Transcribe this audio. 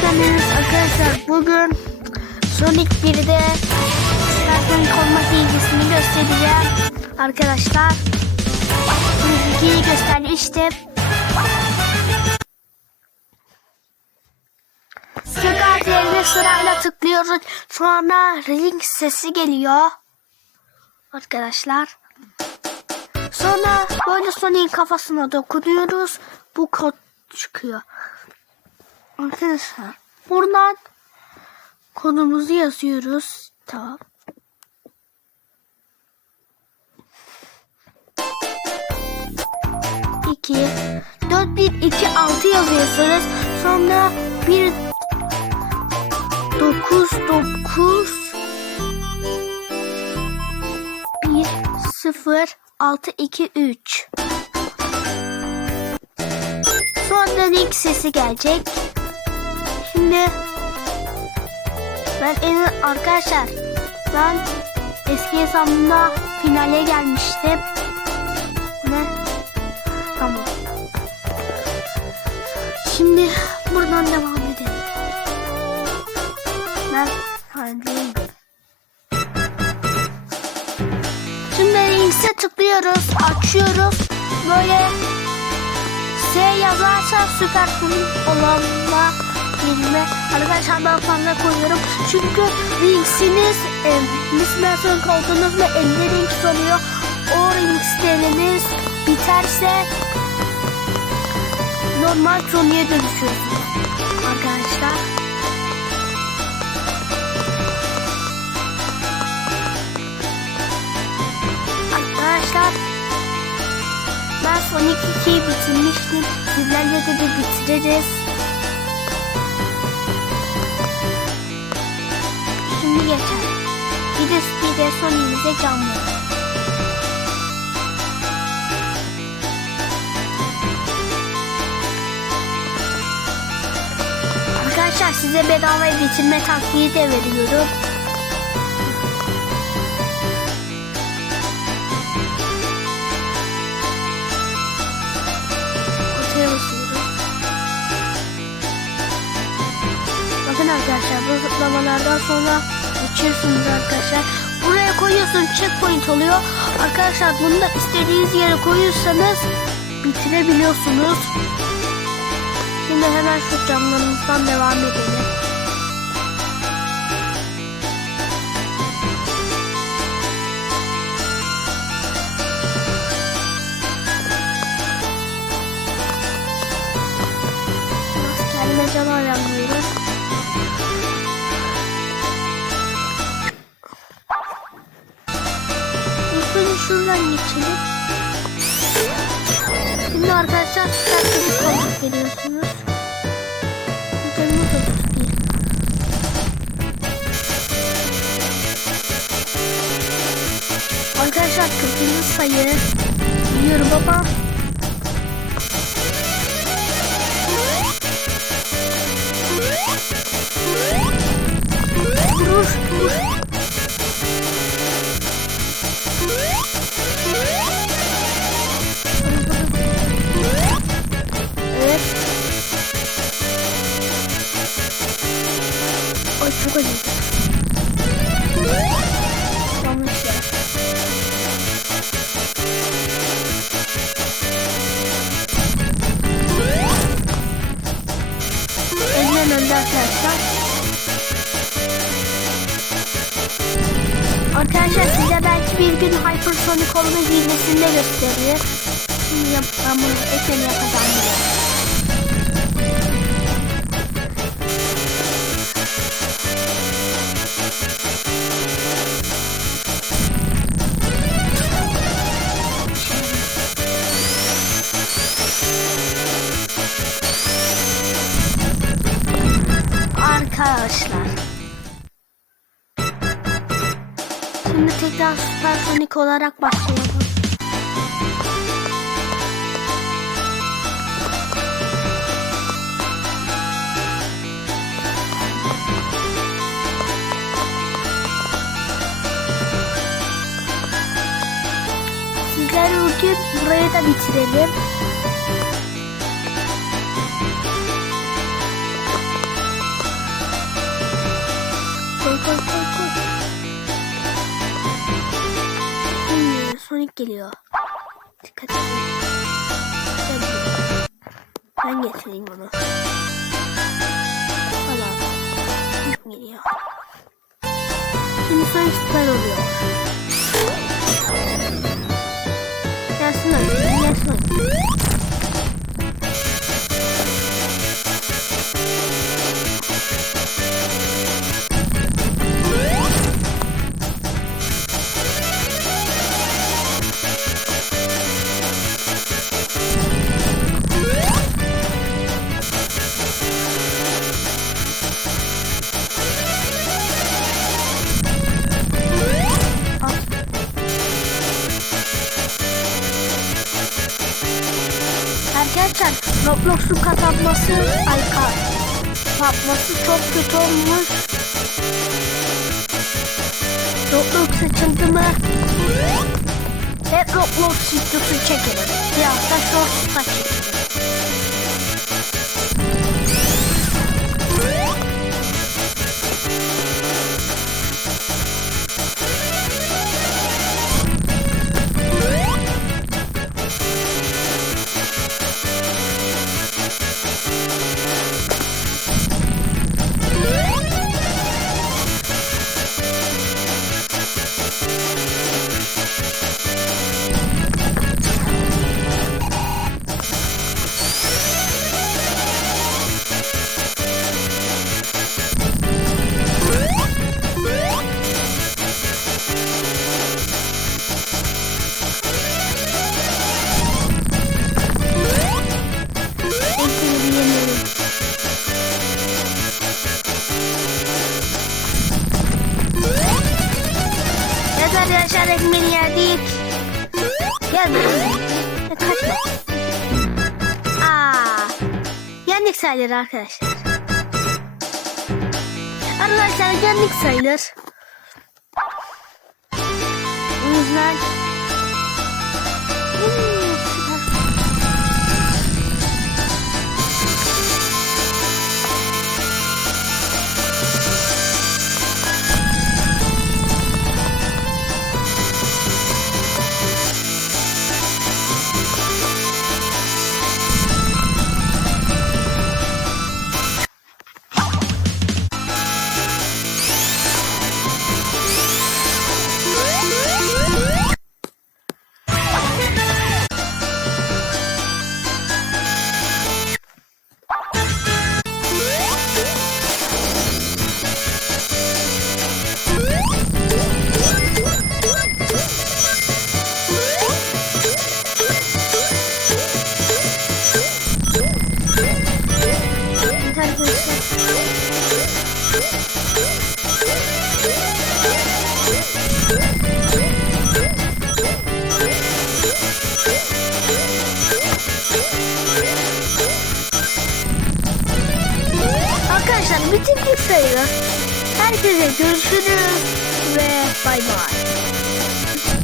geldiniz arkadaşlar. Bugün Sonic 1'de Sonic olma hilesini göstereceğim. Arkadaşlar. Hilesini göstermiştim. Start yerine sırayla tıklıyoruz. Sonra ring sesi geliyor. Arkadaşlar. Sonra böyle Sonic'in kafasına dokunuyoruz. Bu kod çıkıyor. Arkadaşlar buradan kodumuzu yazıyoruz. Tamam. İki, dört, bir, iki, altı yazıyorsunuz. Sonra bir, dokuz, dokuz, bir, sıfır, altı, iki, üç. Sonra link sesi gelecek. Şimdi ben en arkadaşlar ben eski hesabımda finale gelmiştim. Ne? Tamam. Şimdi buradan devam edelim. Ben haldeyim. Şimdi links'e tıklıyoruz, açıyoruz. Böyle S yazarsa süper sorun olanla yerine arkadaşlar ben fazla koyuyorum. Çünkü linksiniz e, mismerson koydunuz ve 50 links oluyor. O linksleriniz biterse normal Sony'e dönüşüyorsunuz arkadaşlar. Arkadaşlar ben Sonic 2'yi bitirmiştim. Sizlerle de bir bitiririz. Geçer. Bir de, bir de Sonic'imize canlı. Arkadaşlar size bedava bitirme taktiği de veriyorum. Bakın arkadaşlar bu zıplamalardan sonra geçiyorsunuz arkadaşlar. Buraya koyuyorsun checkpoint oluyor. Arkadaşlar bunu da istediğiniz yere koyuyorsanız bitirebiliyorsunuz. Şimdi hemen şu camlarımızdan devam edelim. Veriyorsunuz. Canımı da tutayım. Arkadaşlar 40. sayı biliyorum ama çok acı. Yanlış ya. Elinden önde arkadaşlar. Arkadaşlar size belki bir gün Hypersonic olma hilesini de gösterir. Şimdi yap, ben bunu ekranı yapacağım. Şimdi tekrar süpersonik olarak başlayalım. Sizler bugün burayı da bitirelim. Geliyor. Dikkat edin. Ben getireyim onu. Falan. Geliyor? Şimdi son süper oluyor. Arkadaşlar Roblox'un kazanması ay ka- kapatması çok kötü olmuş. Roblox açıldı mı? Hep Roblox videosu çekelim. Bir hafta shorts'ta arkadaşlar ekmeğini yedik. Gel bakalım. Ya kaçma. Aa, yendik sayılır arkadaşlar. Arkadaşlar yendik sayılır. O. Arkadaşlar bitirdik sayılır. Herkese görüşürüz ve bay bay.